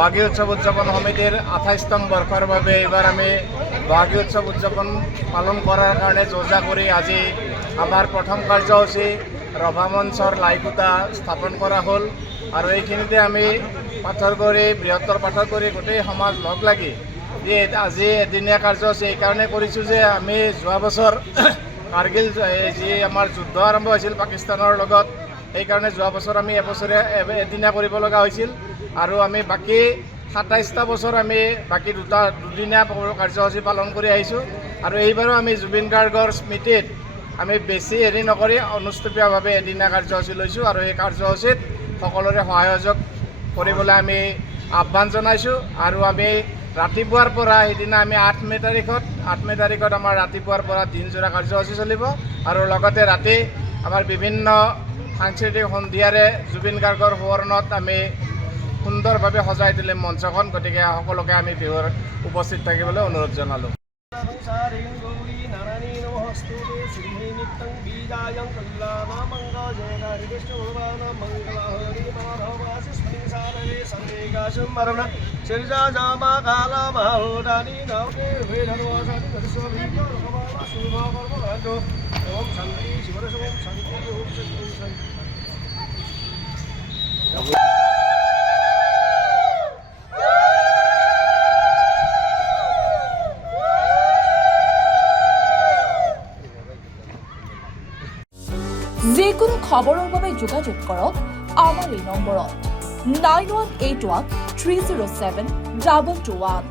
বহাগী উৎসৱ উদযাপন সমিতিৰ 28তম বৰ্ষৰ বাবে এইবাৰ আমি বহাগী উৎসৱ উদযাপন পালন কৰাৰ কাৰণে যোজা কৰি আজি আমাৰ প্ৰথম কাৰ্যসূচী ৰভা মঞ্চৰ লাইকুটা স্থাপন কৰা হ'ল। আৰু এইখিনিতে আমি পাঠৰগুৰি বৃহত্তৰ পাঠৰগুৰি গোটেই সমাজ লগ লাগি আজি এদিনীয়া কাৰ্যসূচী এইকাৰণে কৰিছোঁ যে আমি যোৱা বছৰ কাৰ্গিল যি আমাৰ যুদ্ধ আৰম্ভ হৈছিল পাকিস্তানৰ লগত, সেইকাৰণে যোৱা বছৰ আমি এবছৰীয়া এদিনীয়া কৰিব লগা হৈছিল। আৰু আমি বাকী 27টা বছৰ আমি বাকী দুদিনীয়া কাৰ্যসূচী পালন কৰি আহিছোঁ। আৰু এইবাৰো আমি জুবিন গাৰ্গৰ স্মৃতিত আমি বেছি হেৰি নকৰি অনুষ্টুপীয়াভাৱে এদিনীয়া কাৰ্যসূচী লৈছোঁ। আৰু এই কাৰ্যসূচীত সকলোৰে সহযোগ কৰিবলৈ আমি আহ্বান জনাইছোঁ। আৰু আমি ৰাতিপুৱাৰ পৰা সেইদিনা আমি 8 মে' তাৰিখত আমাৰ ৰাতিপুৱাৰ পৰা দিনজোৰা কাৰ্যসূচী চলিব। আৰু লগতে ৰাতি আমাৰ বিভিন্ন সাংস্কৃতিক সন্ধিয়াৰে জুবিন গাৰ্গৰ সোঁৱৰণত আমি সুন্দৰভাৱে সজাই তুলিম মঞ্চখন। গতিকে সকলোকে আমি বিহুৰ উপস্থিত থাকিবলৈ অনুৰোধ জনালোঁ। যিকোনো খবৰৰ বাবে যোগাযোগ কৰক আমাৰ এই নম্বৰত 9181 307 221।